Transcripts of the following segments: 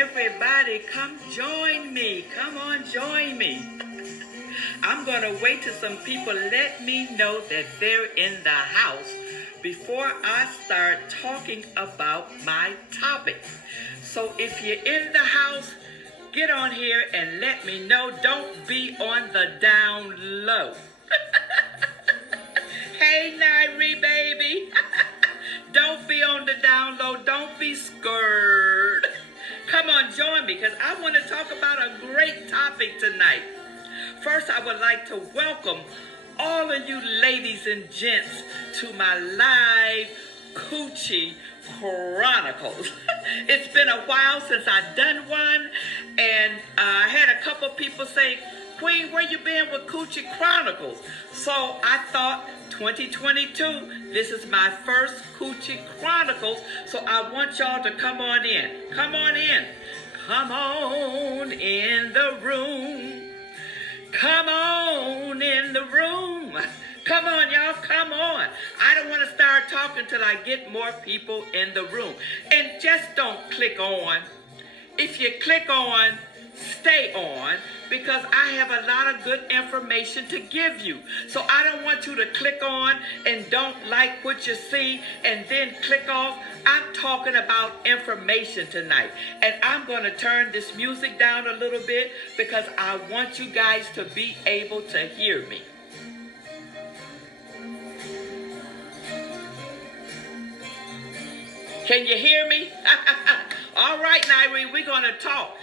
Everybody, come join me. Come on, join me. I'm going to wait till some people let me know that they're in the house before I start talking about my topic. So if you're in the house, get on here and let me know. Don't be on the down low. Hey, Nairi, baby. Don't be on the down low. Don't be scared. Come on, join me, because I want to talk about a great topic tonight. First, I would like to welcome all of you ladies and gents to my live Coochie Chronicles. It's been a while since I've done one, and I had a couple people say, Queen, where you been with Coochie Chronicles? So I thought 2022, this is my first Coochie Chronicles, so I want y'all to come on in. Come on in. Come on in the room. Come on in the room. Come on, y'all, come on. I don't want to start talking till I get more people in the room. And just don't click on. If you click on, stay on, because I have a lot of good information to give you. So I don't want you to click on and don't like what you see and then click off. I'm talking about information tonight. And I'm going to turn this music down a little bit because I want you guys to be able to hear me. Can you hear me? All right, Nairi, we're going to talk.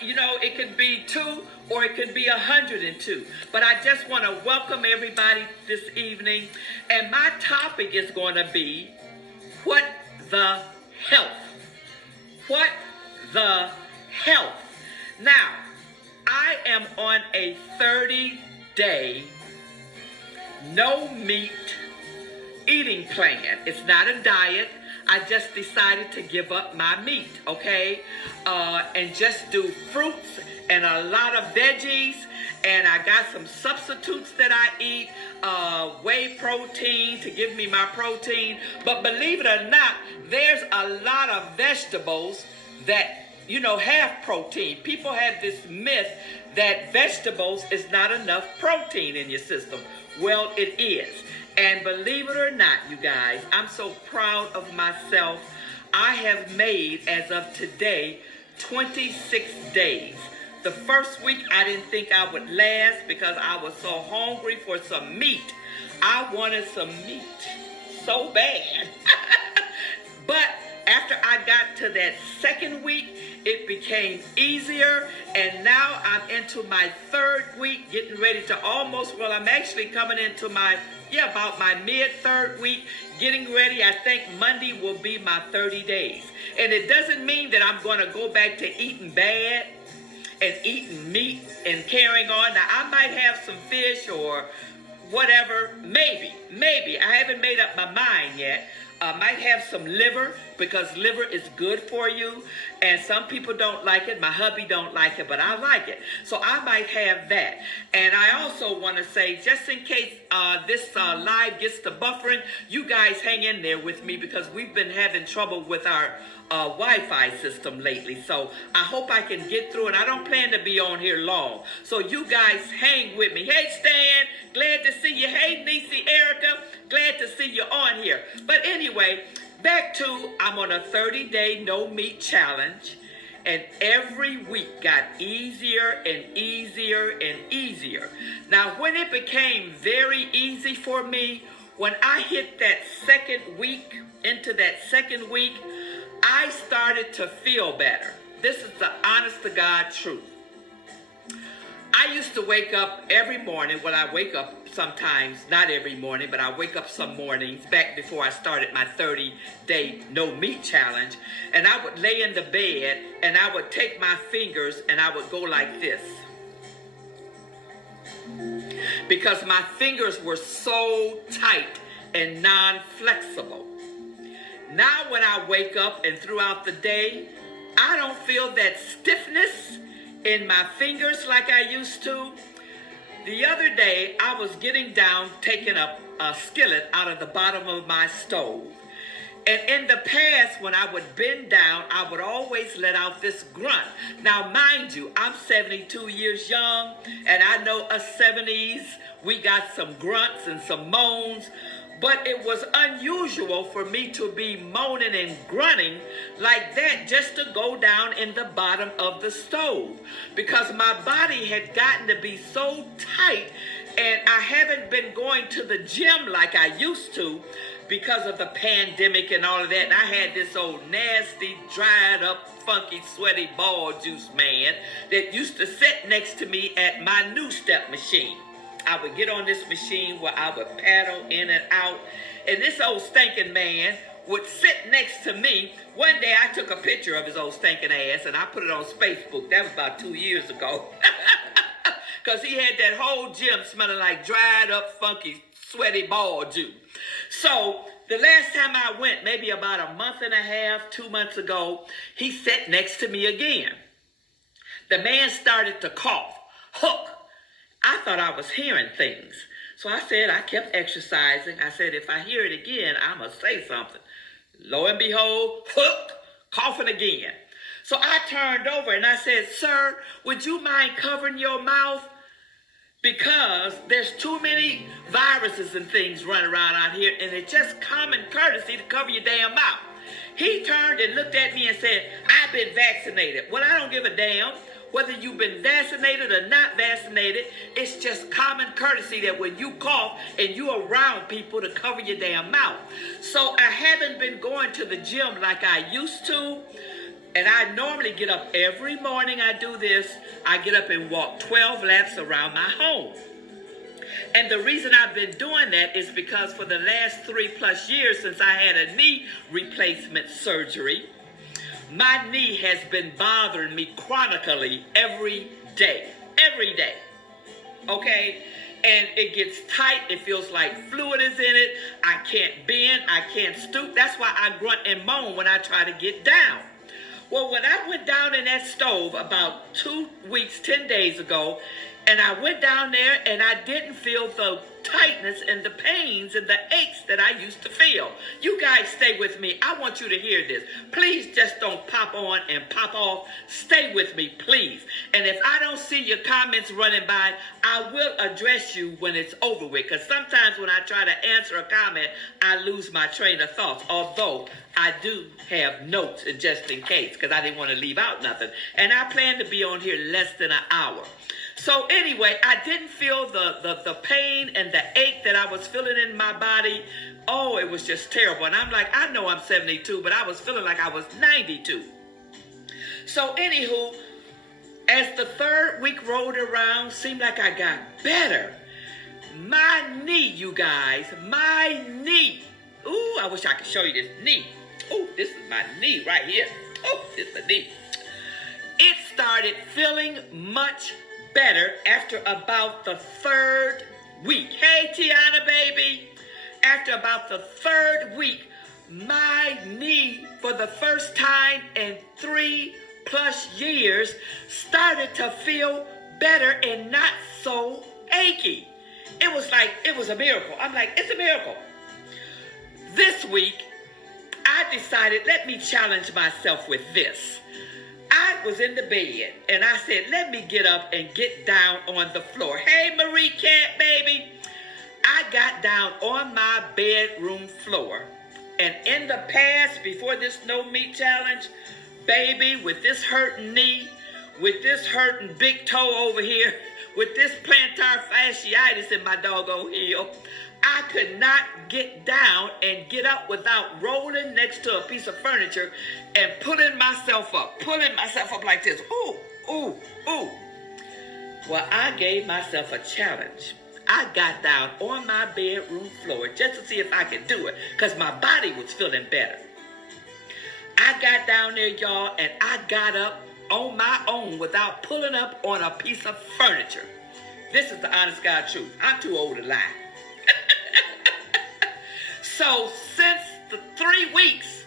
It could be 2 or it could be 102. But I just want to welcome everybody this evening. And my topic is going to be, what the health? What the health? Now, I am on a 30-day no meat eating plan. It's not a diet. I just decided to give up my meat, okay? And just do fruits and a lot of veggies. And I got some substitutes that I eat, whey protein to give me my protein. But believe it or not, there's a lot of vegetables that, have protein. People have this myth that vegetables is not enough protein in your system. Well, it is. And believe it or not, you guys, I'm so proud of myself. I have made, as of today, 26 days. The first week, I didn't think I would last because I was so hungry for some meat. I wanted some meat so bad. But after I got to that second week, it became easier. And now I'm into my third week, getting ready to I'm actually coming into about my mid-third week, getting ready. I think Monday will be my 30 days. And it doesn't mean that I'm going to go back to eating bad and eating meat and carrying on. Now, I might have some fish or whatever, maybe. I haven't made up my mind yet. Might have some liver, because liver is good for you, and some people don't like it. My hubby don't like it, but I like it, so I might have that. And I also want to say, just in case this live gets to buffering, you guys hang in there with me, because we've been having trouble with our Wi-Fi system lately. So I hope I can get through, and I don't plan to be on here long, so you guys hang with me. Hey, Stan, glad to see you. Hey, Niecy, Erica, glad to see you on here. But anyway, back to, I'm on a 30-day no meat challenge, and every week got easier and easier and easier. Now, when it became very easy for me, when I hit that second week, I started to feel better. This is the honest to God truth. I used to wake up every morning. Well, I wake up sometimes, not every morning, but I wake up some mornings back before I started my 30-day no meat challenge. And I would lay in the bed and I would take my fingers and I would go like this. Because my fingers were so tight and non-flexible. Now when I wake up and throughout the day, I don't feel that stiffness in my fingers like I used to. The other day, I was getting down, taking a skillet out of the bottom of my stove. And in the past, when I would bend down, I would always let out this grunt. Now, mind you, I'm 72 years young, and I know us 70s, we got some grunts and some moans, but it was unusual for me to be moaning and grunting like that just to go down in the bottom of the stove, because my body had gotten to be so tight, and I haven't been going to the gym like I used to because of the pandemic and all of that. And I had this old nasty, dried up, funky, sweaty ball juice man that used to sit next to me at my new step machine. I would get on this machine where I would paddle in and out, and this old stinking man would sit next to me. One day I took a picture of his old stinking ass and I put it on Facebook. That was about 2 years ago. Because he had that whole gym smelling like dried up, funky, sweaty ball juice. So the last time I went, maybe about a month and a half, 2 months ago, he sat next to me again. The man started to cough. Hook. I thought I was hearing things. So I kept exercising. I said, if I hear it again, I'm going to say something. Lo and behold, hook, coughing again. So I turned over and I said, sir, would you mind covering your mouth? Because there's too many viruses and things running around out here, and it's just common courtesy to cover your damn mouth. He turned and looked at me and said, I've been vaccinated. Well, I don't give a damn whether you've been vaccinated or not vaccinated. It's just common courtesy that when you cough and you're around people to cover your damn mouth. So I haven't been going to the gym like I used to. And I normally get up every morning. I do this. I get up and walk 12 laps around my home. And the reason I've been doing that is because for the last 3+ years since I had a knee replacement surgery, my knee has been bothering me chronically every day. Every day. Okay? And it gets tight. It feels like fluid is in it. I can't bend. I can't stoop. That's why I grunt and moan when I try to get down. Well, when I went down in that stove about 2 weeks, 10 days ago, and I went down there and I didn't feel the tightness and the pains and the aches that I used to feel. You guys stay with me. I want you to hear this. Please just don't pop on and pop off. Stay with me, please. And if I don't see your comments running by, I will address you when it's over with. Because sometimes when I try to answer a comment, I lose my train of thoughts. Although I do have notes just in case, because I didn't want to leave out nothing. And I plan to be on here less than an hour. So anyway, I didn't feel the pain and the ache that I was feeling in my body. Oh, it was just terrible. And I'm like, I know I'm 72, but I was feeling like I was 92. So anywho, as the 3rd week rolled around, seemed like I got better. My knee, you guys, my knee. Ooh, I wish I could show you this knee. Ooh, this is my knee right here. Oh, this is the knee. It started feeling much better after about the 3rd week. Hey, Tiana, baby. After about the 3rd week, my knee, for the first time in 3+ years, started to feel better and not so achy. It was like, it was a miracle. I'm like, it's a miracle. This week, I decided, let me challenge myself with this. I was in the bed, and I said, let me get up and get down on the floor. Hey, Marie Cat, baby. I got down on my bedroom floor, and in the past, before this no meat challenge, baby, with this hurting knee, with this hurting big toe over here, with this plantar fasciitis in my doggone heel, I could not get down and get up without rolling next to a piece of furniture and pulling myself up like this. Ooh, ooh, ooh. Well, I gave myself a challenge. I got down on my bedroom floor just to see if I could do it, because my body was feeling better. I got down there, y'all, and I got up on my own without pulling up on a piece of furniture. This is the honest God truth. I'm too old to lie. So since the 3 weeks,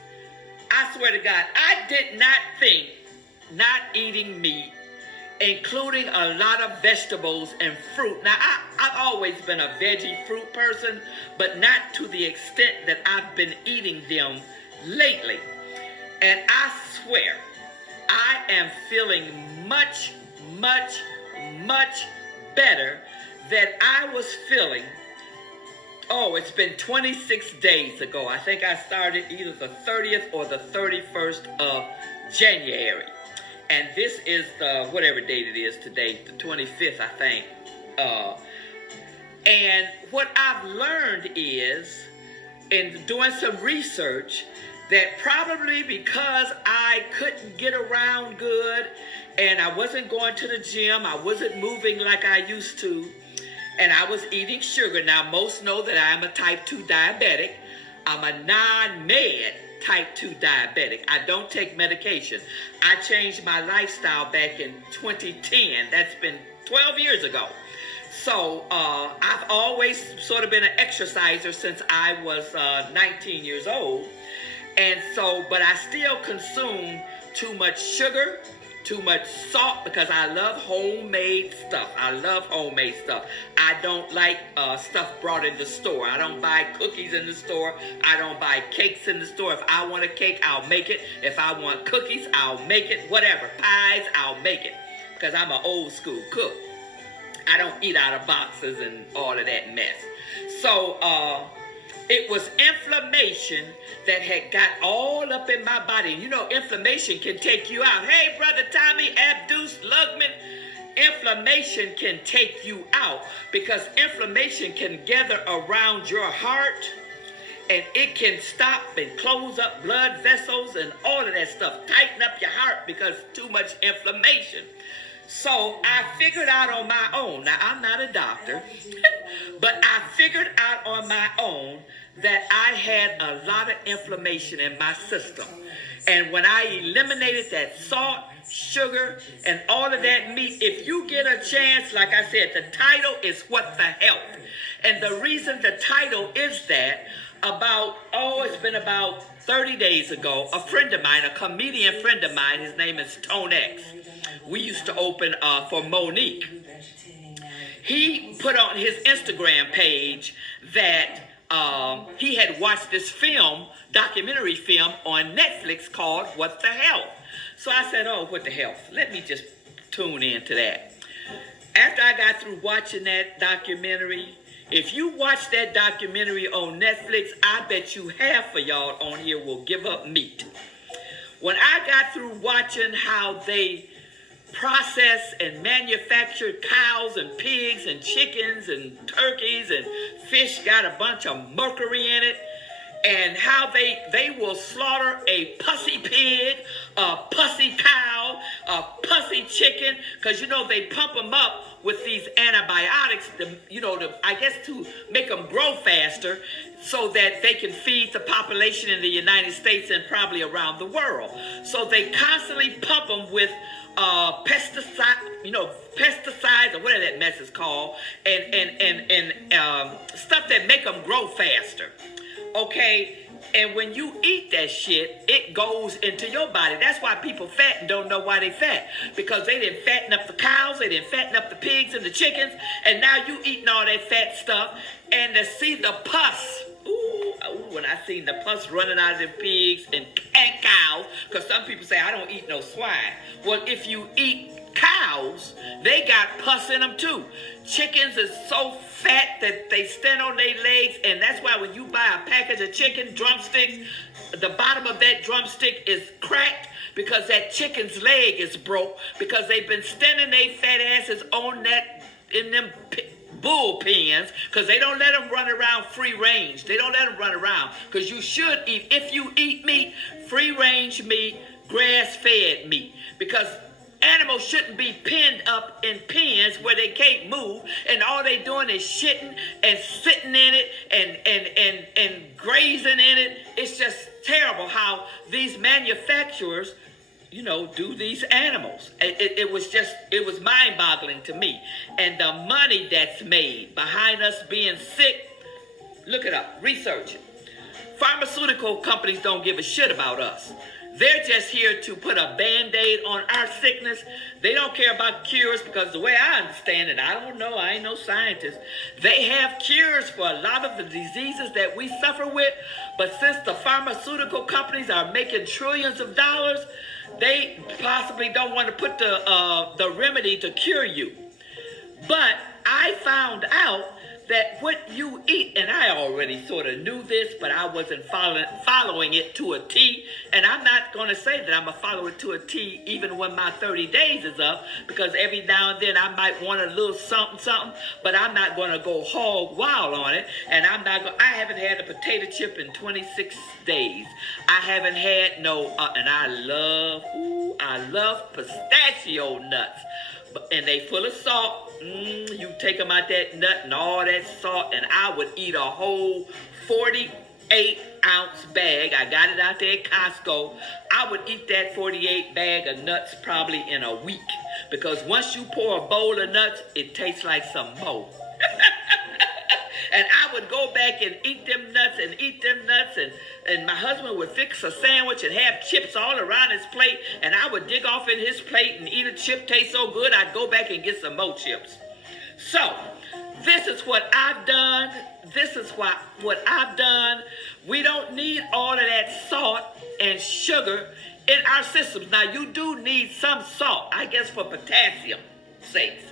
I swear to God, I did not think not eating meat, including a lot of vegetables and fruit. Now, I've always been a veggie fruit person, but not to the extent that I've been eating them lately. And I swear, I am feeling much, much, much better than I was feeling. Oh, it's been 26 days ago. I think I started either the 30th or the 31st of January. And this is the, whatever date it is today, the 25th, I think. And what I've learned is, in doing some research, that probably because I couldn't get around good and I wasn't going to the gym, I wasn't moving like I used to, and I was eating sugar. Now, most know that I am a type 2 diabetic. I'm a non-med type 2 diabetic. I don't take medication. I changed my lifestyle back in 2010. That's been 12 years ago. So I've always sort of been an exerciser since I was 19 years old. And so, but I still consume too much sugar, too much salt, because I love homemade stuff. I love homemade stuff. I don't like stuff brought in the store. I don't buy cookies in the store. I don't buy cakes in the store. If I want a cake, I'll make it. If I want cookies, I'll make it. Whatever. Pies, I'll make it. Because I'm an old school cook. I don't eat out of boxes and all of that mess. So, it was inflammation that had got all up in my body. You know, inflammation can take you out. Hey, Brother Tommy, Abdus, Lugman, inflammation can take you out because inflammation can gather around your heart and it can stop and close up blood vessels and all of that stuff. Tighten up your heart because too much inflammation. So I figured out on my own, now I'm not a doctor, but I figured out on my own that I had a lot of inflammation in my system. And when I eliminated that salt, sugar, and all of that meat, if you get a chance, like I said, the title is What the Health. And the reason the title is that, it's been about 30 days ago, a friend of mine, a comedian friend of mine, his name is Tone X. We used to open for Monique. He put on his Instagram page that he had watched this documentary film on Netflix called What the Health. So I said, oh, what the health? Let me just tune into that. After I got through watching that documentary, if you watch that documentary on Netflix, I bet you half of y'all on here will give up meat. When I got through watching how they process and manufacture cows and pigs and chickens and turkeys and fish got a bunch of mercury in it, and how they will slaughter a pussy pig, a pussy cow, a pussy chicken, because they pump them up with these antibiotics, to make them grow faster so that they can feed the population in the United States and probably around the world. So they constantly pump them with pesticides or whatever that mess is called, and stuff that make them grow faster. Okay, and when you eat that shit, it goes into your body. That's why people fat and don't know why they fat. Because they didn't fatten up the cows, they didn't fatten up the pigs and the chickens, and now you eating all that fat stuff, and to see the pus. When I seen the pus running out of the pigs and cows, because some people say, I don't eat no swine. Well, if you eat cows, they got pus in them too. Chickens is so fat that they stand on their legs, and that's why when you buy a package of chicken drumsticks, the bottom of that drumstick is cracked because that chicken's leg is broke because they've been standing their fat asses on that in them bull pens because they don't let them run around free range. They don't let them run around because you should eat, if you eat meat, free range meat, grass-fed meat, because animals shouldn't be pinned up in pens where they can't move, and all they doing is shitting and sitting in it and grazing in it. It's just terrible how these manufacturers, do these animals. It was mind-boggling to me. And the money that's made behind us being sick, look it up, research it. Pharmaceutical companies don't give a shit about us. They're just here to put a Band-Aid on our sickness. They don't care about cures, because the way I understand it, I don't know, I ain't no scientist. They have cures for a lot of the diseases that we suffer with, but since the pharmaceutical companies are making trillions of dollars, they possibly don't want to put the remedy to cure you. But I found out that what you eat, and I already sort of knew this, but I wasn't following it to a T, and I'm not going to say that I'm going to follow it to a T even when my 30 days is up, because every now and then I might want a little something, but I'm not going to go hog wild on it, and I haven't had a potato chip in 26 days. I haven't had and I love pistachio nuts. And they full of salt. You take them out that nut and all that salt, and I would eat a whole 48-ounce bag. I got it out there at Costco. I would eat that 48 bag of nuts probably in a week, because once you pour a bowl of nuts, it tastes like some more. And I would go back and eat them nuts, and my husband would fix a sandwich and have chips all around his plate, and I would dig off in his plate and eat a chip. Taste so good, I'd go back and get some more chips. So, this is what I've done. What I've done. We don't need all of that salt and sugar in our systems. Now, you do need some salt, I guess, for potassium sakes,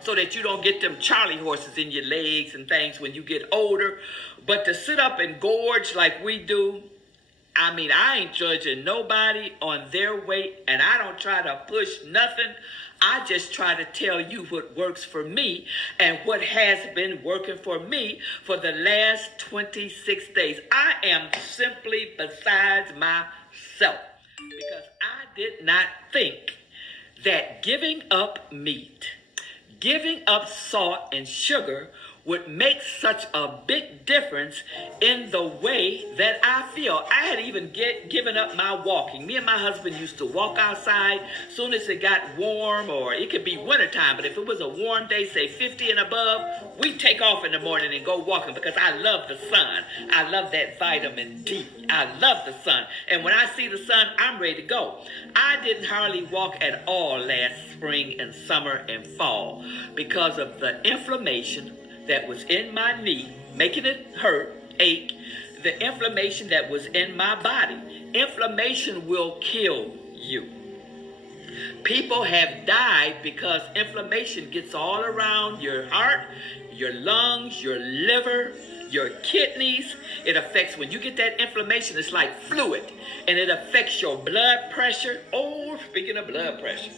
so that you don't get them Charlie horses in your legs and things when you get older. But to sit up and gorge like we do, I mean, I ain't judging nobody on their weight, and I don't try to push nothing. I just try to tell you what works for me and what has been working for me for the last 26 days. I am simply besides myself, because I did not think that giving up meat, giving up salt and sugar would make such a big difference in the way that I feel. I had even given up my walking. Me and my husband used to walk outside soon as it got warm, or it could be wintertime, but if it was a warm day, say 50 and above, we take off in the morning and go walking, because I love the sun. I love that vitamin D. I love the sun. And when I see the sun, I'm ready to go. I didn't hardly walk at all last spring and summer and fall because of the inflammation that was in my knee, making it hurt, ache, the inflammation that was in my body. Inflammation will kill you. People have died because inflammation gets all around your heart, your lungs, your liver, your kidneys. It affects, when you get that inflammation, it's like fluid, and it affects your blood pressure. Oh, speaking of blood pressure,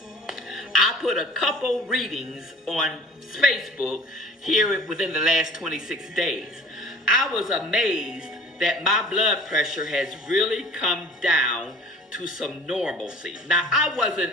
I put a couple readings on Facebook here within the last 26 days. I was amazed that my blood pressure has really come down to some normalcy. Now, I wasn't,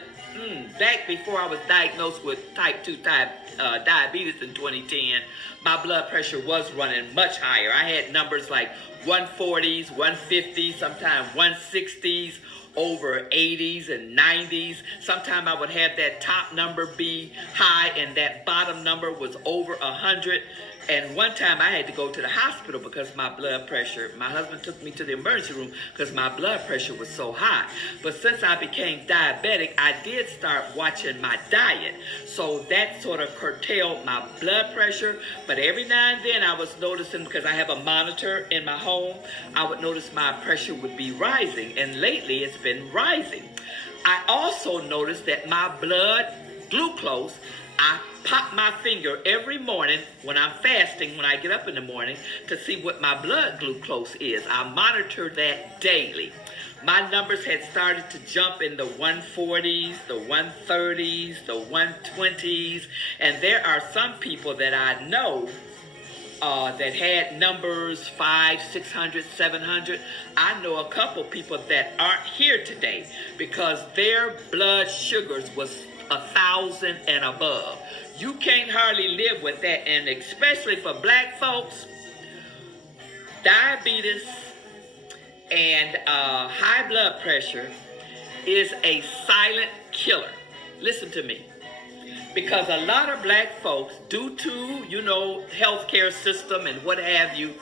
back before I was diagnosed with type 2 diabetes in 2010, my blood pressure was running much higher. I had numbers like 140s, 150s, sometimes 160s, over 80s and 90s. Sometimes I would have that top number be high and that bottom number was over 100. And one time I had to go to the hospital because my blood pressure, my husband took me to the emergency room because my blood pressure was so high. But since I became diabetic, I did start watching my diet. So that sort of curtailed my blood pressure. But every now and then I was noticing, because I have a monitor in my home, I would notice my pressure would be rising. And lately it's been rising. I also noticed that my blood glucose, I pop my finger every morning when I'm fasting, when I get up in the morning, to see what my blood glucose is. I monitor that daily. My numbers had started to jump in the 140s, the 130s, the 120s, and there are some people that I know that had numbers 500, 600, 700. I know a couple people that aren't here today because their blood sugars was 1,000 and above. You can't hardly live with that, and especially for black folks, diabetes and high blood pressure is a silent killer. Listen to me. Because a lot of black folks, due to, healthcare system and what have you,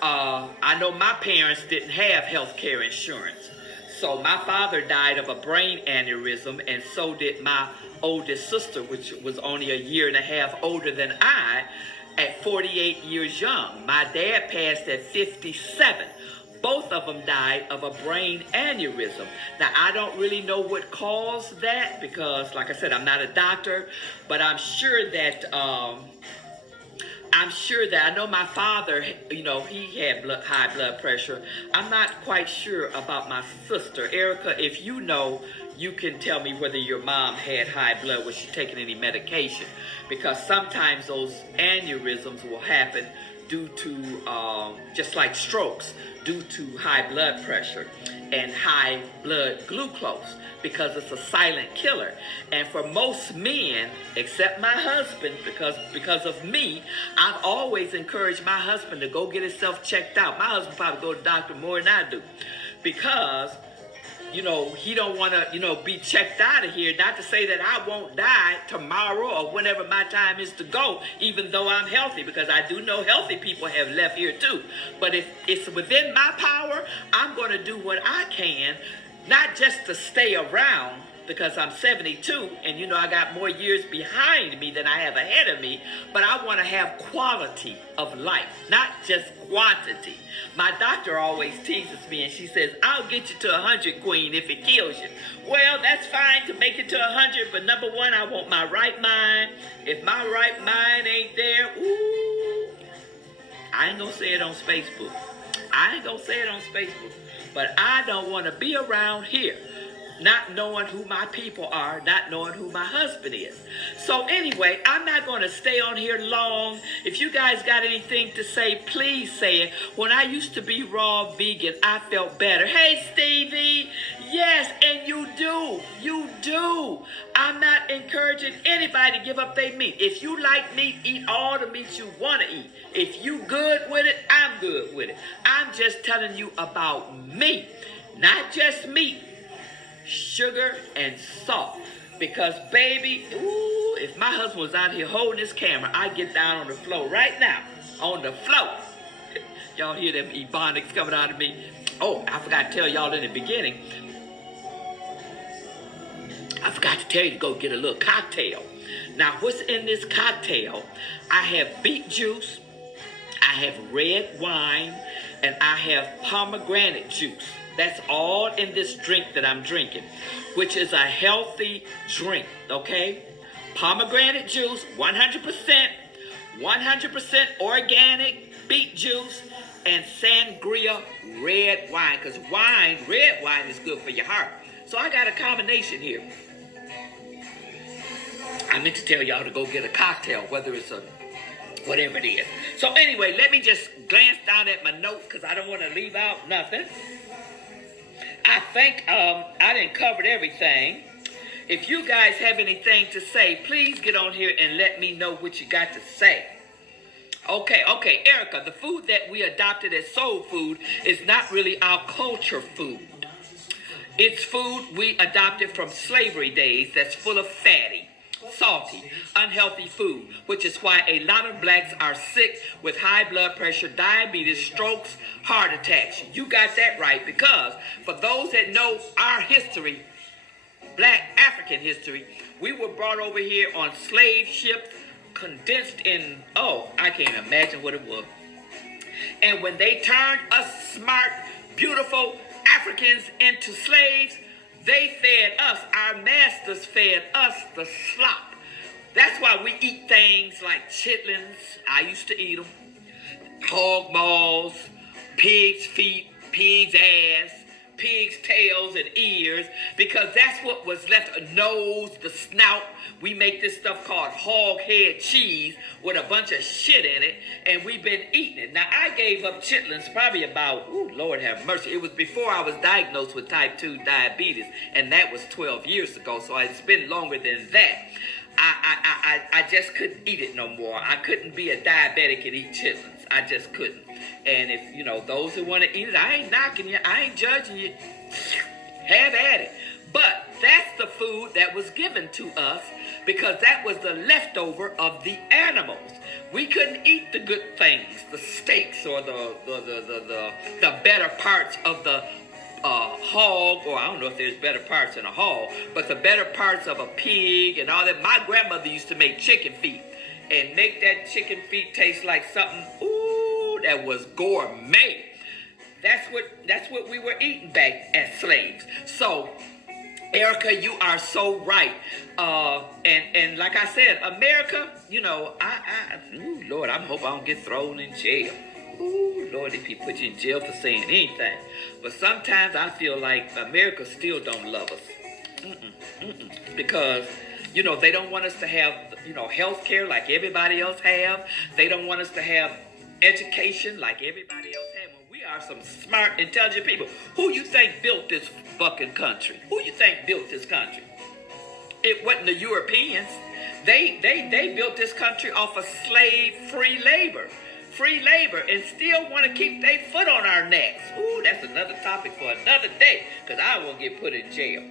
I know my parents didn't have healthcare insurance. So my father died of a brain aneurysm, and so did my oldest sister, which was only a year and a half older than I, at 48 years young. My dad passed at 57. Both of them died of a brain aneurysm. Now, I don't really know what caused that because, like I said, I'm not a doctor, but I'm sure that I know my father, you know, he had high blood pressure. I'm not quite sure about my sister. Erica, if you know, you can tell me whether your mom had high blood, was she taking any medication? Because sometimes those aneurysms will happen due to, just like strokes, due to high blood pressure and high blood glucose, because it's a silent killer. And for most men, except my husband, because of me, I've always encouraged my husband to go get himself checked out. My husband probably go to the doctor more than I do, because you know, he don't want to, you know, be checked out of here. Not to say that I won't die tomorrow or whenever my time is to go, even though I'm healthy, because I do know healthy people have left here too. But if it's within my power, I'm going to do what I can, not just to stay around, because I'm 72 and, you know, I got more years behind me than I have ahead of me, but I want to have quality of life, not just quantity. My doctor always teases me and she says, I'll get you to 100, Queen, if it kills you. Well, that's fine to make it to 100, but number one, I want my right mind. If my right mind ain't there, ooh, I ain't gonna say it on Facebook. But I don't want to be around here not knowing who my people are, not knowing who my husband is. So anyway, I'm not going to stay on here long. If you guys got anything to say, please say it. When I used to be raw vegan, I felt better. Hey, Stevie. Yes, and you do. You do. I'm not encouraging anybody to give up their meat. If you like meat, eat all the meat you want to eat. If you good with it, I'm good with it. I'm just telling you about me, not just meat. Sugar and salt, because baby, ooh, if my husband was out here holding this camera, I'd get down on the floor right now, on the floor. Y'all hear them ebonics coming out of me? Oh, I forgot to tell y'all in the beginning, I forgot to tell you to go get a little cocktail. Now, what's in this cocktail? I have beet juice, I have red wine, and I have pomegranate juice. That's all in this drink that I'm drinking, which is a healthy drink, okay? Pomegranate juice, 100% organic beet juice, and sangria red wine, because red wine is good for your heart. So I got a combination here. I meant to tell y'all to go get a cocktail, whether it's a whatever it is. So anyway, let me just glance down at my notes, because I don't want to leave out nothing. I think I done covered everything. If you guys have anything to say, please get on here and let me know what you got to say. Okay, Erica, the food that we adopted as soul food is not really our culture food. It's food we adopted from slavery days that's full of fatty, salty, unhealthy food, which is why a lot of blacks are sick with high blood pressure, diabetes, strokes, heart attacks. You got that right, because for those that know our history, black African history, we were brought over here on slave ships, condensed in, I can't imagine what it was. And when they turned us smart, beautiful Africans into slaves, they fed us, our masters fed us the slop. That's why we eat things like chitlins. I used to eat them. Hog maws, pig's feet, pig's ass, pig's tails and ears, because that's what was left, a nose, the snout. We make this stuff called hog head cheese with a bunch of shit in it, and we've been eating it. Now, I gave up chitlins probably about, Lord have mercy, it was before I was diagnosed with type 2 diabetes, and that was 12 years ago, so it's been longer than that. I just couldn't eat it no more. I couldn't be a diabetic and eat chitlins. I just couldn't. And if, those who want to eat it, I ain't knocking you. I ain't judging you. Have at it. But that's the food that was given to us, because that was the leftover of the animals. We couldn't eat the good things, the steaks or the better parts of the hog, or I don't know if there's better parts than a hog, but the better parts of a pig and all that. My grandmother used to make chicken feet and make that chicken feet taste like something, ooh, that was gourmet. That's what we were eating back as slaves. So, Erica, you are so right. And like I said, America, you know, ooh, Lord, I hope I don't get thrown in jail. Ooh, Lord, if he put you in jail for saying anything. But sometimes I feel like America still don't love us. Because, you know, they don't want us to have, you know, health care like everybody else have. They don't want us to have education like everybody else have. Well, we are some smart, intelligent people. Who you think built this fucking country? Who you think built this country? It wasn't the Europeans. They built this country off of slave-free labor. Free labor, and still want to keep their foot on our necks. Ooh, that's another topic for another day, because I won't get put in jail.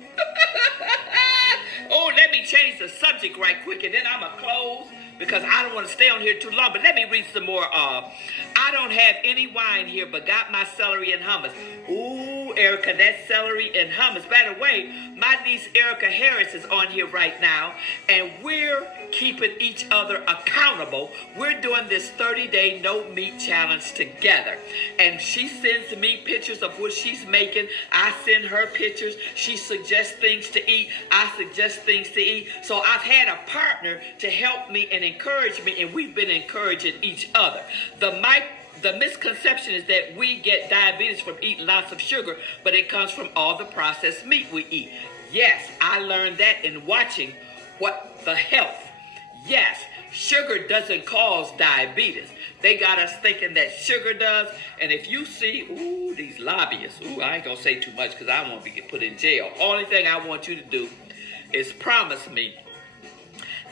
Oh, let me change the subject right quick, and then I'm going to close, because I don't want to stay on here too long. But let me read some more. I don't have any wine here, but got my celery and hummus. Ooh, Erica, that celery and hummus. By the way, my niece Erica Harris is on here right now, and we're keeping each other accountable. We're doing this 30-day no meat challenge together, and she sends me pictures of what she's making. I send her pictures. She suggests things to eat. I suggest things to eat. So I've had a partner to help me and encourage me, and we've been encouraging each other. The misconception is that we get diabetes from eating lots of sugar, but it comes from all the processed meat we eat. Yes, I learned that in watching What the Health. Yes, sugar doesn't cause diabetes. They got us thinking that sugar does. And if you see, ooh, these lobbyists, ooh, I ain't gonna say too much because I won't be put in jail. Only thing I want you to do is promise me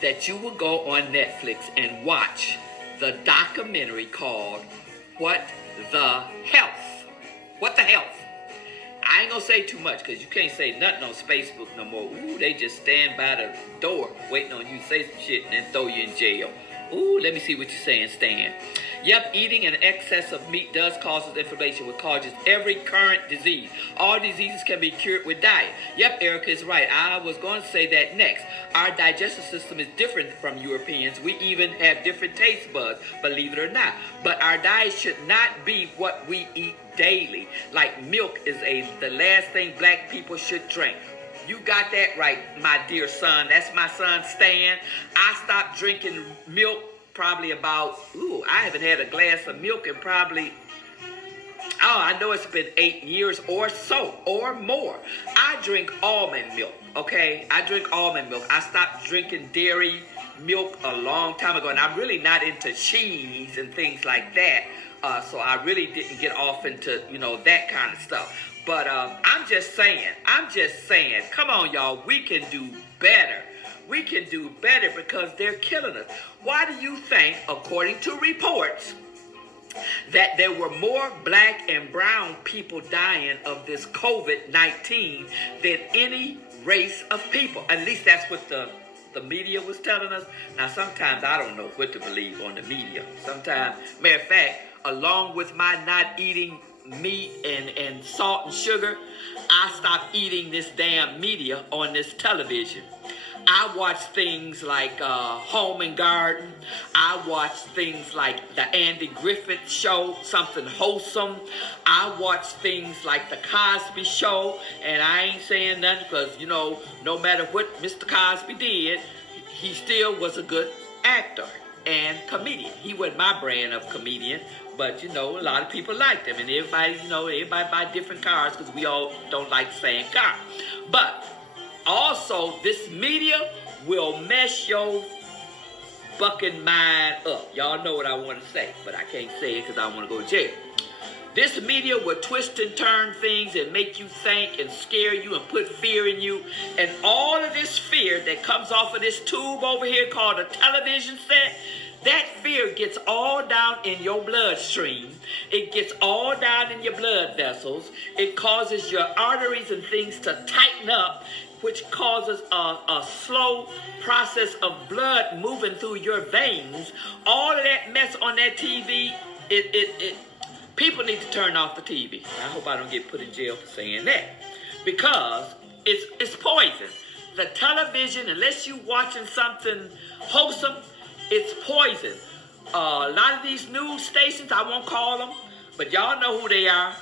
that you will go on Netflix and watch the documentary called What the Health. What the Health. I ain't gonna say too much because you can't say nothing on Facebook no more. Ooh, they just stand by the door waiting on you to say some shit and then throw you in jail. Ooh, let me see what you're saying, Stan. Yep, eating an excess of meat does cause inflammation, which causes every current disease. All diseases can be cured with diet. Yep, Erica is right. I was going to say that next. Our digestive system is different from Europeans. We even have different taste buds, believe it or not. But our diet should not be what we eat daily. Like milk is the last thing black people should drink. You got that right, my dear son. That's my son, Stan. I stopped drinking milk probably about, I haven't had a glass of milk in probably, I know it's been 8 years or so, or more. I drink almond milk, okay? I drink almond milk. I stopped drinking dairy milk a long time ago, and I'm really not into cheese and things like that. So I really didn't get off into, that kind of stuff. But I'm just saying, come on, y'all, we can do better. We can do better because they're killing us. Why do you think, according to reports, that there were more black and brown people dying of this COVID-19 than any race of people? At least that's what the media was telling us. Now, sometimes I don't know what to believe on the media. Sometimes, matter of fact, along with my not eating meat and salt and sugar, I stopped eating this damn media on this television. I watch things like Home and Garden. I watch things like the Andy Griffith Show, something wholesome. I watch things like the Cosby Show, and I ain't saying nothing because, no matter what Mr. Cosby did, he still was a good actor and comedian. He wasn't my brand of comedian, but, a lot of people liked him, and everybody buy different cars because we all don't like the same car. But also, this media will mess your fucking mind up. Y'all know what I want to say, but I can't say it because I want to go to jail. This media will twist and turn things and make you think and scare you and put fear in you. And all of this fear that comes off of this tube over here called a television set, that fear gets all down in your bloodstream. It gets all down in your blood vessels. It causes your arteries and things to tighten up, which causes a slow process of blood moving through your veins. All of that mess on that TV, people need to turn off the TV. I hope I don't get put in jail for saying that. because it's poison. The television, unless you watching something wholesome, it's poison. A lot of these news stations, I won't call them, but y'all know who they are.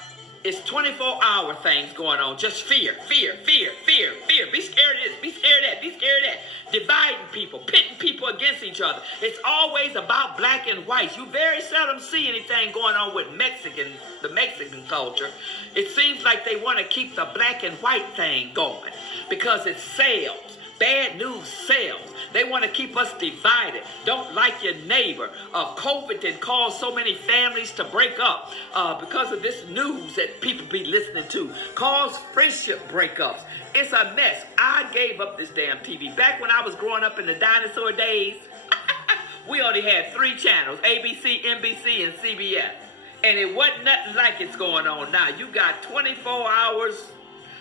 It's 24-hour things going on. Just fear, fear, fear, fear, fear. Be scared of this, be scared of that, be scared of that. Dividing people, pitting people against each other. It's always about black and white. You very seldom see anything going on with the Mexican culture. It seems like they want to keep the black and white thing going because it sells. Bad news sells. They want to keep us divided. Don't like your neighbor. COVID did cause so many families to break up because of this news that people be listening to. Cause friendship breakups. It's a mess. I gave up this damn TV. Back when I was growing up in the dinosaur days, we only had 3 channels, ABC, NBC, and CBS. And it wasn't nothing like it's going on now. You got 24 hours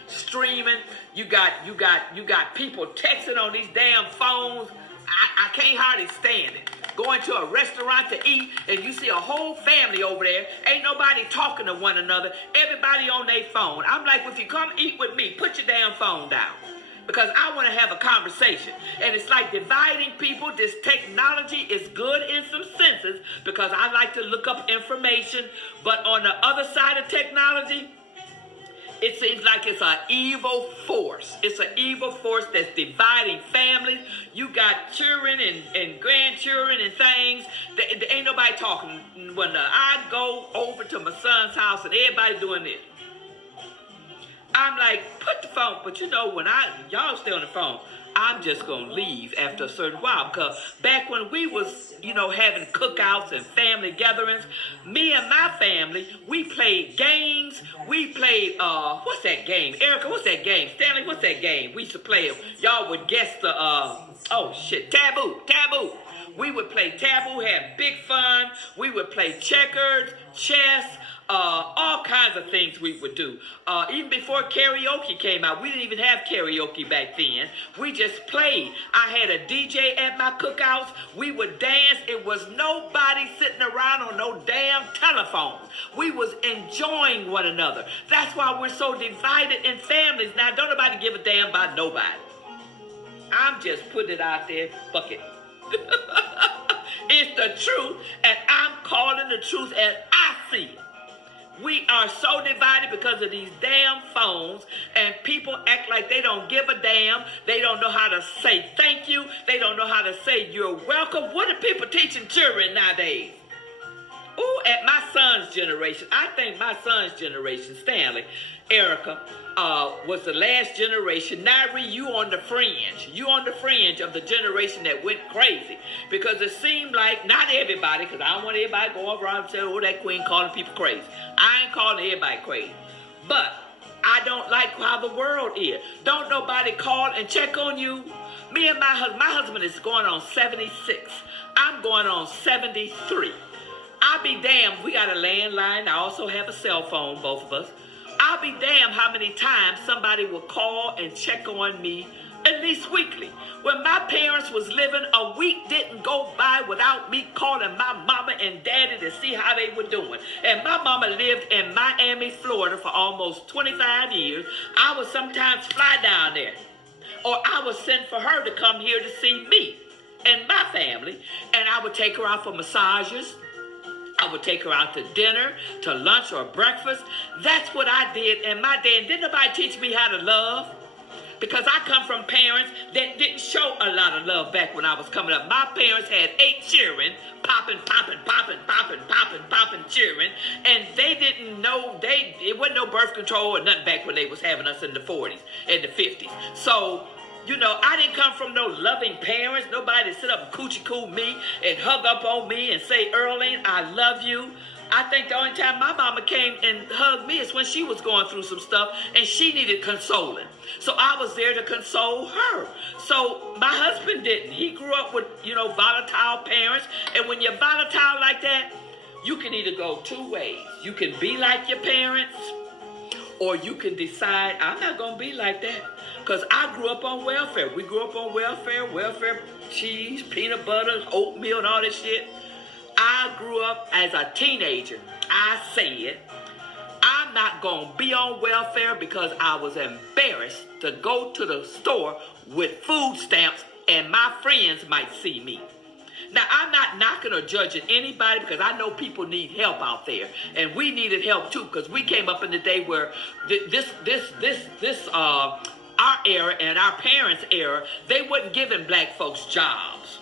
streaming. You got people texting on these damn phones. I can't hardly stand it. Going to a restaurant to eat and you see a whole family over there. Ain't nobody talking to one another. Everybody on their phone. I'm like, if you come eat with me, put your damn phone down. Because I want to have a conversation. And it's like dividing people. This technology is good in some senses because I like to look up information. But on the other side of technology, it seems like it's an evil force. It's an evil force that's dividing families. You got children and grandchildren and things. There ain't nobody talking. When I go over to my son's house and everybody doing this, I'm like, put the phone. But you know, when y'all stay on the phone, I'm just going to leave after a certain while. Because back when we was, having cookouts and family gatherings, me and my family, we played games. We played, what's that game? Erica, what's that game? Stanley, what's that game? We used to play it. Y'all would guess the, Taboo. We would play Taboo, have big fun. We would play checkers, chess, all kinds of things we would do. Even before karaoke came out, we didn't even have karaoke back then. We just played. I had a DJ at my cookouts. We would dance. It was nobody sitting around on no damn telephone. We was enjoying one another. That's why we're so divided in families. Now, don't nobody give a damn about nobody. I'm just putting it out there. Fuck it. It's the truth, and I'm calling the truth as I see it. We are so divided because of these damn phones, and people act like they don't give a damn. They don't know how to say thank you. They don't know how to say you're welcome. What are people teaching children nowadays? Ooh, at my son's generation, I think my son's generation, Stanley, Erica, was the last generation. Nairi, you on the fringe. You on the fringe of the generation that went crazy. Because it seemed like, not everybody, because I don't want everybody going around and saying, oh, that queen calling people crazy. I ain't calling everybody crazy. But I don't like how the world is. Don't nobody call and check on you. Me and my husband is going on 76. I'm going on 73. I'll be damned, we got a landline. I also have a cell phone, both of us. I'll be damned how many times somebody will call and check on me, at least weekly. When my parents was living, a week didn't go by without me calling my mama and daddy to see how they were doing. And my mama lived in Miami, Florida for almost 25 years. I would sometimes fly down there. Or I would send for her to come here to see me and my family. And I would take her out for massages. I would take her out to dinner, to lunch or breakfast. That's what I did in my day. And didn't nobody teach me how to love? Because I come from parents that didn't show a lot of love back when I was coming up. My parents had 8 children, popping children. And they didn't know, it wasn't no birth control or nothing back when they was having us in the 40s and the 50s. So, I didn't come from no loving parents. Nobody sit up and coochie coo me and hug up on me and say, EARLEAN, I love you. I think the only time my mama came and hugged me is when she was going through some stuff and she needed consoling. So I was there to console her. So my husband didn't. He grew up with, volatile parents. And when you're volatile like that, you can either go 2 ways. You can be like your parents, or you can decide, I'm not going to be like that. Because I grew up on welfare. We grew up on welfare, cheese, peanut butter, oatmeal, and all this shit. I grew up as a teenager. I said, I'm not going to be on welfare because I was embarrassed to go to the store with food stamps and my friends might see me. Now, I'm not knocking or judging anybody because I know people need help out there. And we needed help too because we came up in the day where our era and our parents' era, they wasn't giving black folks jobs.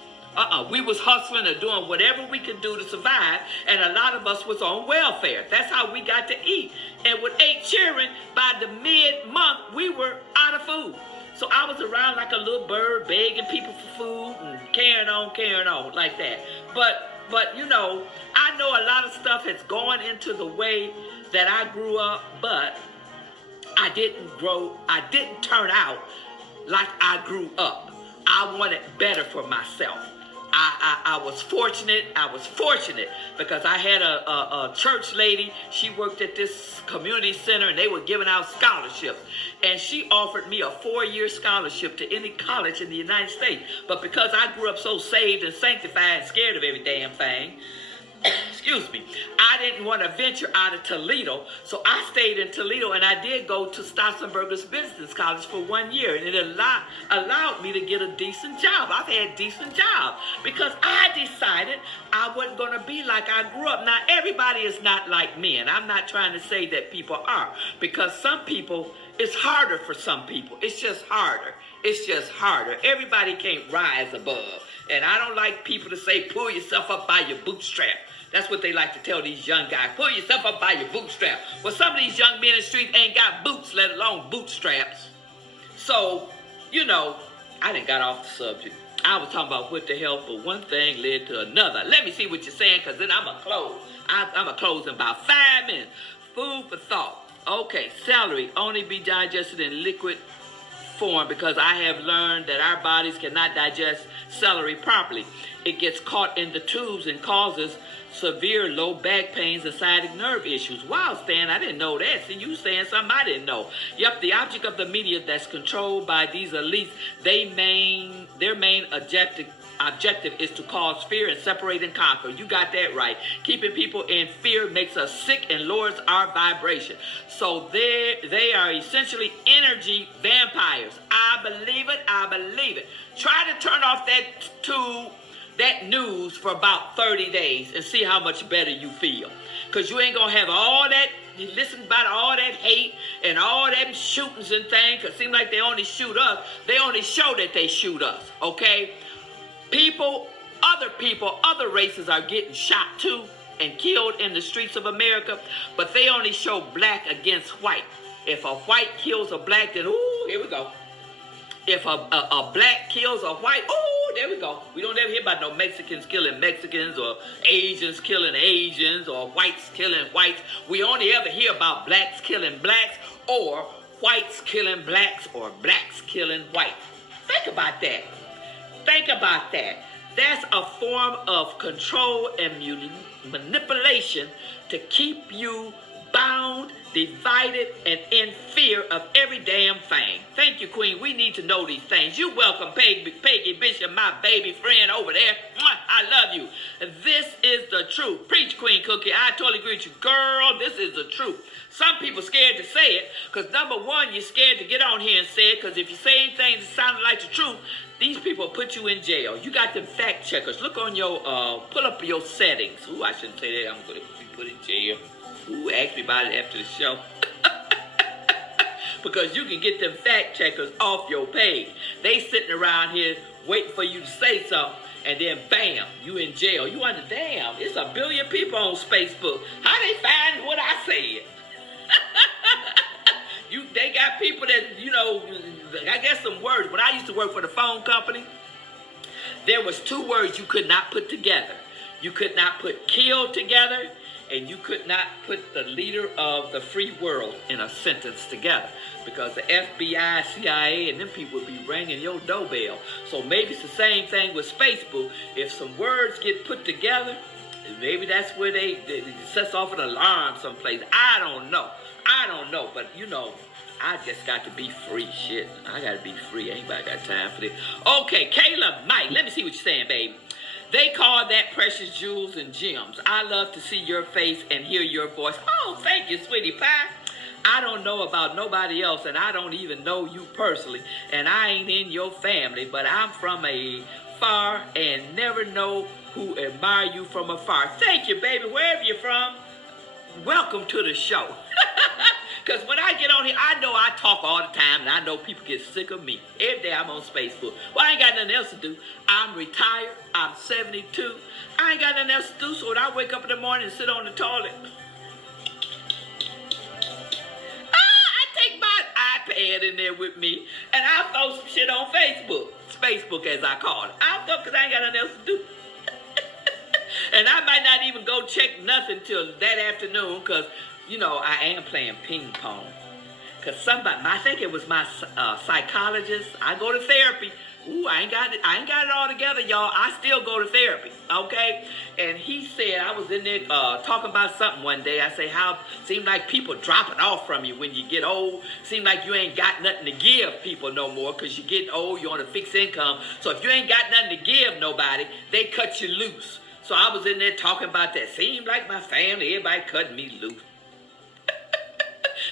We was hustling or doing whatever we could do to survive, and a lot of us was on welfare. That's how we got to eat. And with 8 children, by the mid-month, we were out of food. So I was around like a little bird, begging people for food and carrying on like that. But you know, I know a lot of stuff has gone into the way that I grew up, but I didn't turn out like I grew up. I wanted better for myself. I was fortunate because I had a church lady. She worked at this community center and they were giving out scholarships. And she offered me a 4-year scholarship to any college in the United States. But because I grew up so saved and sanctified and scared of every damn thing, excuse me, I didn't want to venture out of Toledo, so I stayed in Toledo, and I did go to Stotzenberger's Business College for 1 year, and it allowed me to get a decent job. I've had decent jobs because I decided I wasn't going to be like I grew up. Now, everybody is not like me, and I'm not trying to say that people are, because some people, it's harder for some people. It's just harder. It's just harder. Everybody can't rise above. And I don't like people to say, pull yourself up by your bootstrap. That's what they like to tell these young guys. Pull yourself up by your bootstrap. Well, some of these young men in the street ain't got boots, let alone bootstraps. So, you know, I done got off the subject. I was talking about what the hell, but one thing led to another. Let me see what you're saying, because then I'm going to close. I'm going to close in about 5 minutes. Food for thought. Okay, celery only be digested in liquid form because I have learned that our bodies cannot digest celery properly. It gets caught in the tubes and causes severe low back pains and sciatic nerve issues. Wow, Stan, I didn't know that. See, you saying something I didn't know. Yep, the object of the media that's controlled by these elites, their main objective is to cause fear and separate and conquer. You got that right. Keeping people in fear makes us sick and lowers our vibration. So they are essentially energy vampires. I believe it. I believe it. Try to turn off that news for about 30 days and see how much better you feel. Because you ain't going to have all that, you listen about all that hate and all them shootings and things. Because it seems like they only shoot us. They only show that they shoot us, okay? Other races are getting shot too and killed in the streets of America, but they only show black against white. If a white kills a black, then ooh, here we go. If a black kills a white, ooh, there we go. We don't ever hear about no Mexicans killing Mexicans or Asians killing Asians or whites killing whites. We only ever hear about blacks killing blacks or whites killing blacks or blacks killing whites. Think about that. Think about that. That's a form of control and manipulation to keep you bound, divided, and in fear of every damn thing. Thank you, Queen. We need to know these things. You welcome, Peggy Bishop, my baby friend over there. I love you. This is the truth. Preach, Queen Cookie. I totally agree with you. Girl, this is the truth. Some people scared to say it because, number one, you're scared to get on here and say it because if you say anything that sounded like the truth, these people put you in jail. You got them fact checkers. Look on your, pull up your settings. Ooh, I shouldn't say that. I'm going to be put in jail. Ooh, ask me about it after the show. Because you can get them fact checkers off your page. They sitting around here waiting for you to say something, and then bam, you in jail. You wonder, damn, it's 1 billion people on Facebook. How they find what I said? They got people that, you know, I guess some words. When I used to work for the phone company, there was 2 words you could not put together. You could not put kill together, and you could not put the leader of the free world in a sentence together because the FBI, CIA, and them people would be ringing your doorbell. So maybe it's the same thing with Facebook. If some words get put together, maybe that's where they sets off an alarm someplace. I don't know, but you know, I just got to be free. Shit, I got to be free. Ain't got time for this. Okay, Kayla, Mike, let me see what you're saying, baby. They call that precious jewels and gems. I love to see your face and hear your voice. Oh, thank you, sweetie pie. I don't know about nobody else, and I don't even know you personally, and I ain't in your family, but I'm from a far and never know who admire you from afar. Thank you, baby, wherever you're from. Welcome to the show. Because when I get on here, I know I talk all the time, and I know people get sick of me. Every day I'm on Facebook. Well, I ain't got nothing else to do. I'm retired. I'm 72. I ain't got nothing else to do, so when I wake up in the morning and sit on the toilet, I take my iPad in there with me, and I throw some shit on Facebook. It's Facebook, as I call it. I'll throw because I ain't got nothing else to do. And I might not even go check nothing till that afternoon because, you know, I am playing ping pong. Because somebody, I think it was my psychologist. I go to therapy. Ooh, I ain't got it all together, y'all. I still go to therapy, okay? And he said, I was in there talking about something one day. I say, how seem like people dropping off from you when you get old. Seem like you ain't got nothing to give people no more because you get old, you're on a fixed income. So if you ain't got nothing to give nobody, they cut you loose. So I was in there talking about that. Seemed like my family, everybody cutting me loose.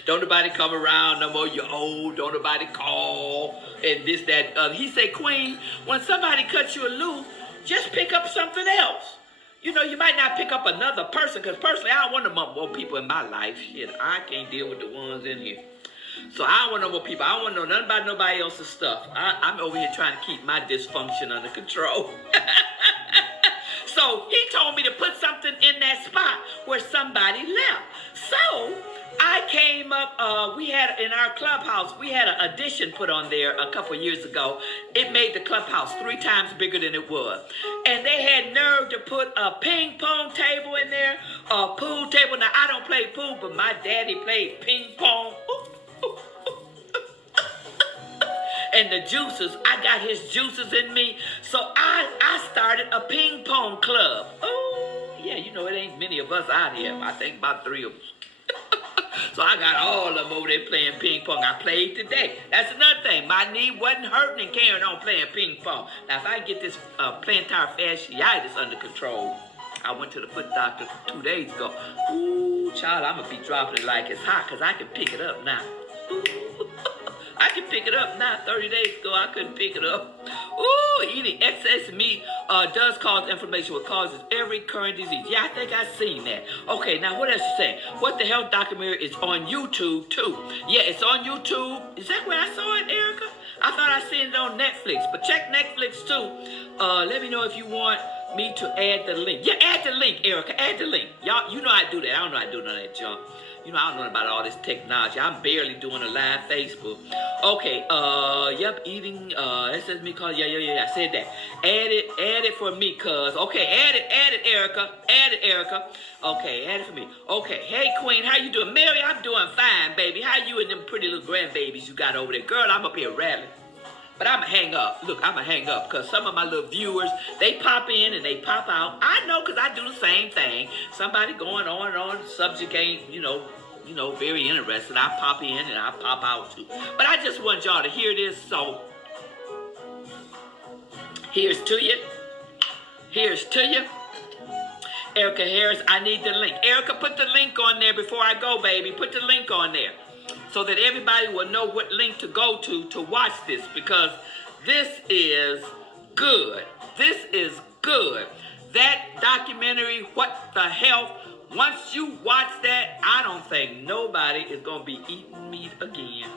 Don't nobody come around no more. You're old. Don't nobody call. And this, that. He said, Queen, when somebody cuts you loose, just pick up something else. You know, you might not pick up another person, because personally, I don't want no more people in my life. Shit, I can't deal with the ones in here. So I don't want no more people. I don't want to know nothing about nobody else's stuff. I'm over here trying to keep my dysfunction under control. So he told me to put something in that spot where somebody left. So I came up, we had in our clubhouse, we had an addition put on there a couple years ago. It made the clubhouse 3 times bigger than it was. And they had nerve to put a ping pong table in there, a pool table. Now, I don't play pool, but my daddy played ping pong. And the juices, I got his juices in me. So I started a ping pong club. Oh, yeah, you know, it ain't many of us out here. I think about 3 of us. So I got all of them over there playing ping pong. I played today. That's another thing. My knee wasn't hurting and carrying on playing ping pong. Now, if I get this plantar fasciitis under control, I went to the foot doctor 2 days ago. Ooh, child, I'm going to be dropping it like it's hot because I can pick it up now. Ooh. I can pick it up now. 30 days ago, I couldn't pick it up. Ooh, eating excess meat does cause inflammation, which causes every current disease. Yeah, I think I've seen that. Okay, now what else you saying? What the Health documentary is on YouTube, too. Yeah, it's on YouTube. Is that where I saw it, Erica? I thought I seen it on Netflix, but check Netflix, too. Let me know if you want me to add the link. Yeah, add the link, Erica. Add the link. Y'all, you know I do that. I don't know how to do none of that junk. You know, I don't know about all this technology. I'm barely doing a live Facebook. Okay, yep, eating, that says me call, yeah, I said that. Add it for me, cuz. Okay, add it, Erica. Okay, add it for me. Okay, hey, Queen, how you doing? Mary, I'm doing fine, baby. How you and them pretty little grandbabies you got over there? Girl, I'm up here rattling. But I'm going to hang up. Look, I'm going to hang up because some of my little viewers, they pop in and they pop out. I know because I do the same thing. Somebody going on and on, the subject ain't, you know, very interesting. I pop in and I pop out too. But I just want y'all to hear this. So, here's to you. Here's to you. Erica Harris, I need the link. Erica, put the link on there before I go, baby. Put the link on there, so that everybody will know what link to go to watch this, because this is good. This is good. That documentary, What the Health, once you watch that, I don't think nobody is going to be eating meat again.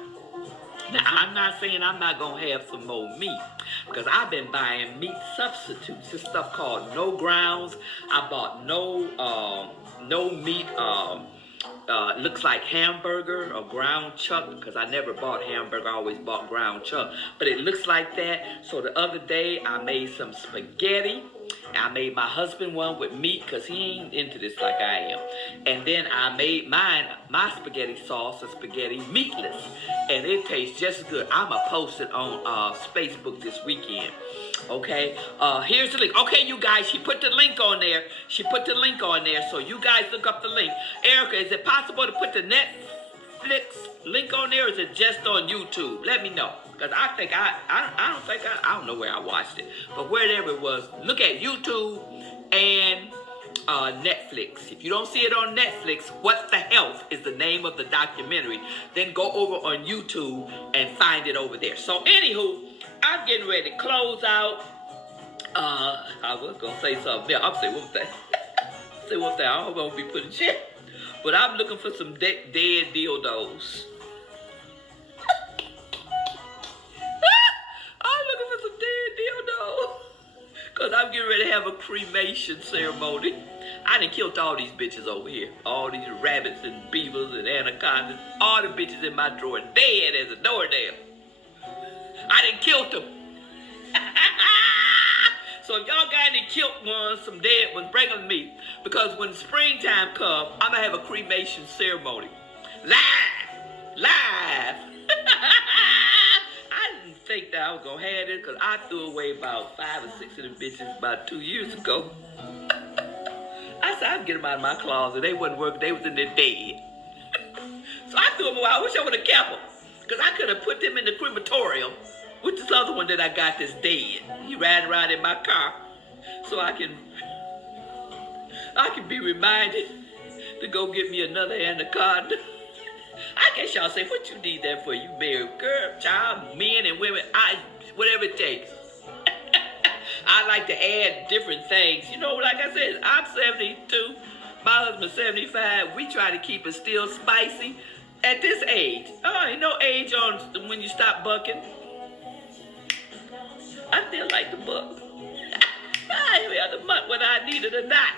Now, I'm not saying I'm not going to have some more meat, because I've been buying meat substitutes. This stuff called No Grounds. I bought no meat, looks like hamburger or ground chuck, because I never bought hamburger, I always bought ground chuck, but it looks like that. So the other day I made some spaghetti. I made my husband one with meat because he ain't into this like I am. And then I made my spaghetti sauce, a spaghetti meatless, and it tastes just good. I'm going to post it on Facebook this weekend. Okay, here's the link. Okay, you guys, she put the link on there. So you guys look up the link. Erica, is it possible to put the Netflix link on there, or is it just on YouTube? Let me know, because I don't know where I watched it, but wherever it was, look at YouTube and Netflix. If you don't see it on Netflix, What the Health is the name of the documentary. Then go over on YouTube and find it over there. So anywho, I'm getting ready to close out. I was gonna say something there. I'm saying one thing. Say one thing. I hope I won't be putting shit. But I'm looking for some dead dildos. I'm looking for some dead dildos. Because I'm getting ready to have a cremation ceremony. I done killed all these bitches over here. All these rabbits and beavers and anacondas. All the bitches in my drawer dead as a doornail. I done killed them. So if y'all got any killed ones, some dead ones, bring them to me. Because when springtime comes, I'm going to have a cremation ceremony. Live! I didn't think that I was going to have it because I threw away about 5 or 6 of them bitches about 2 years ago. I said, I'd get them out of my closet. They wasn't working. They was in there dead. So I threw them away. I wish I would have kept them. Because I could have put them in the crematorium with this other one that I got that's dead. He riding around in my car so I can be reminded to go get me another anaconda. I guess y'all say, what you need that for? You married girl, child, men and women, whatever it takes. I like to add different things. You know, like I said, I'm 72, my husband's 75. We try to keep it still spicy at this age. Oh, ain't no age on when you stop bucking. I still like the buck. I ain't had the month whether I need it or not.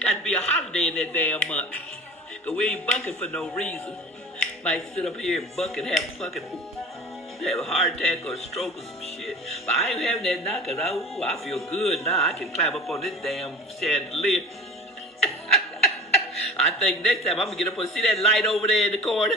Got to be a holiday in that damn month. Because we ain't bucking for no reason. Might sit up here and buck and have a heart attack or a stroke or some shit. But I ain't having that now because I feel good now. I can climb up on this damn chandelier. I think next time I'm going to get up and see that light over there in the corner.